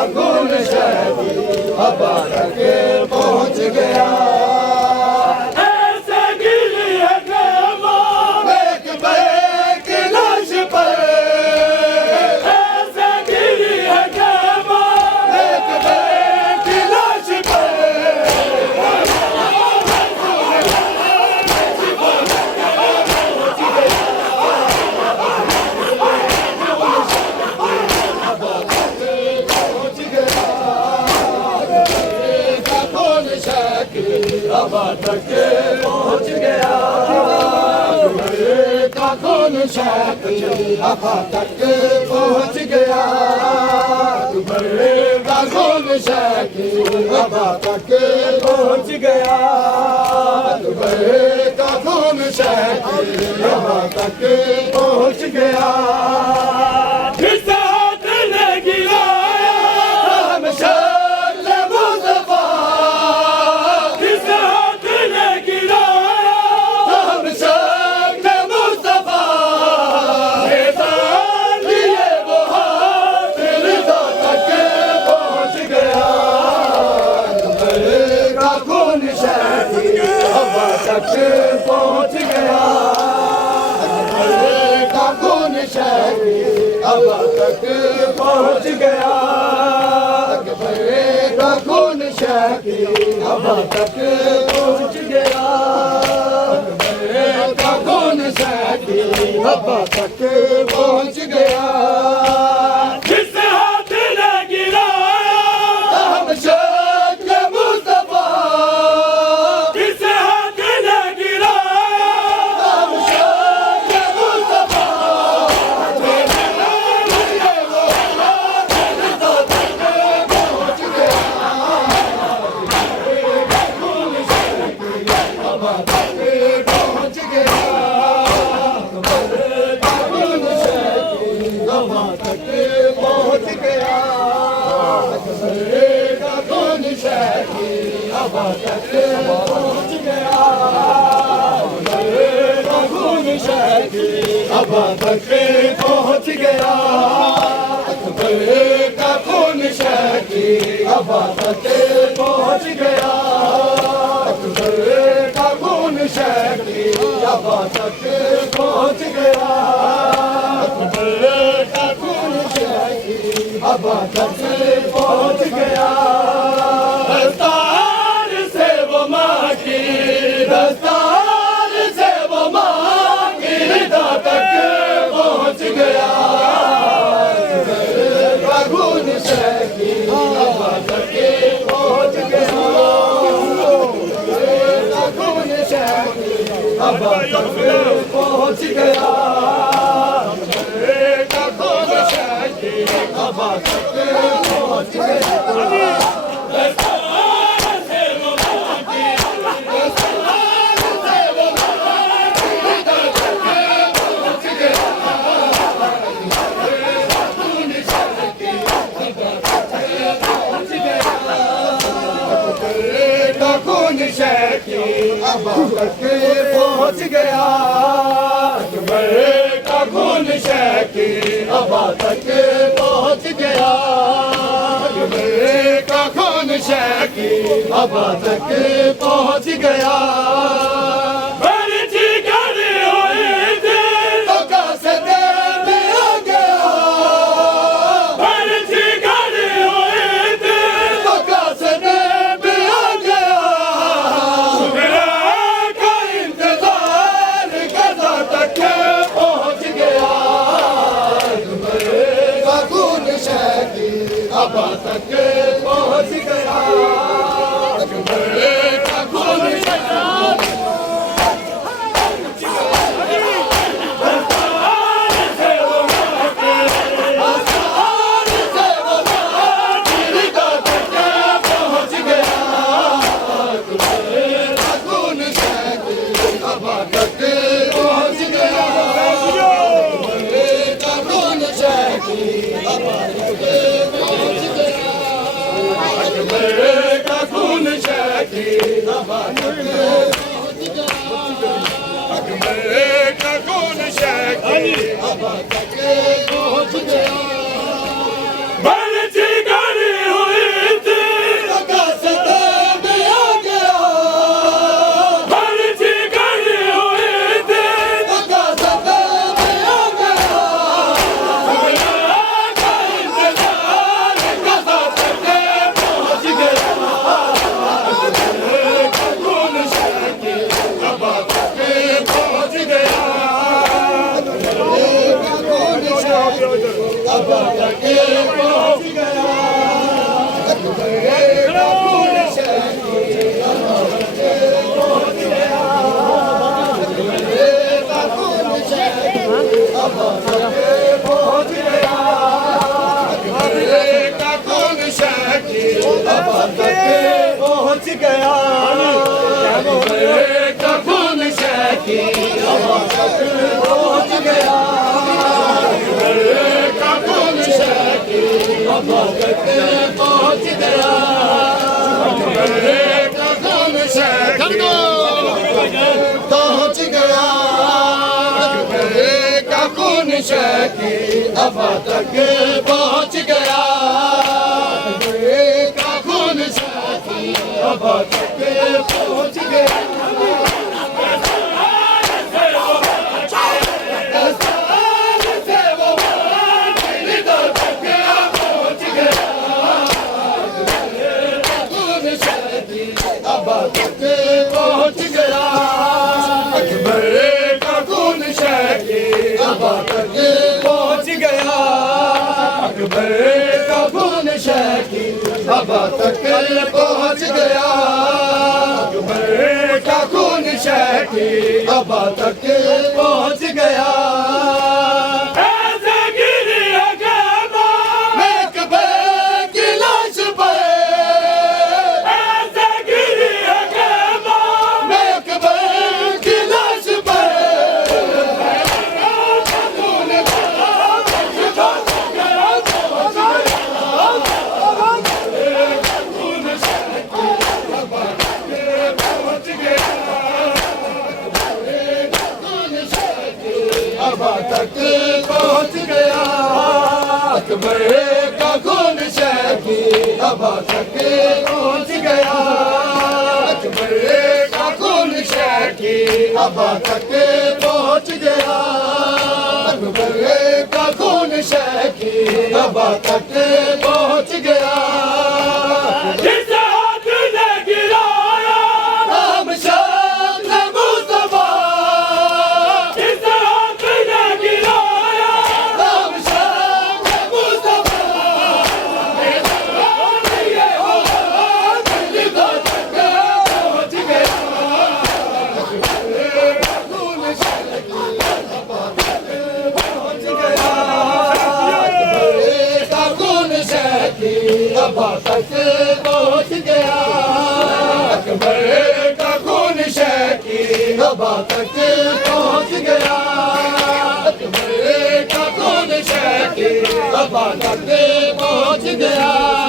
खून शहदी हवा तक पहुँच गया। ऐसे गिरी है कलम एक बैक लाश पर, ऐसे गिरी है कलम एक बैक लाश पर। हवा तक पहुँच गया, का खून शहदी हवा तक पहुँच गया, का खून शहदी हवा तक पहुँच गया, का खून शहदी हवा तक पहुँच गया। जिस हाथ ने गिराया हम शर्ले मुस्तफा, जिस हाथ ने गिराया हम शर्ले मुस्तफा, निशान लिए वो हाथ रिज़ा तक पहुँच गया, का खून शहदी हवा तक पहुँच गया, का खून शहदी हवा तक पहुँच गया, का खून शहदी हवा तक पहुँच गया, का खून शहदी हवा तक पहुँच गया। जिस हाथ ने गिराया हम शर्ले मुस्तफा, जिस हाथ ने गिराया हम शर्ले मुस्तफा, पहुँच गया, हवा तक पहुँच गया, का खून शहदी हवा तक पहुँच गया, का खून शहदी हवा तक पहुँच गया, का खून शहदी हवा तक पहुँच गया, का खून शहदी हवा तक पहुँच गया, का खून शहदी हवा तक पहुँच गया। दस्तार से वो माँ की, दस्तार से वो माँ की रिज़ा तक पहुँच गया, का खून शहदी हवा तक पहुँच गया, का खून शहदी हवा तक पहुँच गया, का खून शहदी हवा तक पहुँच गया। दस्तार से वो माँ की, दस्तार से वो माँ की रिज़ा तक पहुँच गया, का खून शहदी हवा तक पहुँच गया, का खून शहदी हवा तक पहुँच गया, का खून शहदी हवा तक पहुँच गया, का खून शहदी हवा तक पहुँच गया। बरछी खड़ी हुई थी तो कैसे देर आ गया, बरछी खड़ी हुई थी तो कैसे देर आ गया, सुबह का इंतजार कज़ा तक पहुँच गया, का खून शहदी हवा तक पहुँच गया, का खून शहदी बरछी खड़ी शकी अबा तक पहुँच गया का खून शकी अबा तक पहुँच गया पहुँच गया अकबर का खून शकी अबा तक पहुँच गया अकबर का खून शकी अबा तक पहुँच गया अकबर का खून शकी अबा तक पहुँच गया अबा तक पहुँच गया अकबर का खून शकी अबा तक पहुँच गया अकबर का खून शकी अबा तक पहुँच गया अकबर का खून शकी अबा तक पहुँच गया अबा तक पहुँच गया अकबर का खून शकी अबा तक पहुँच गया अकबर का खून शकी अबा तक पहुँच गया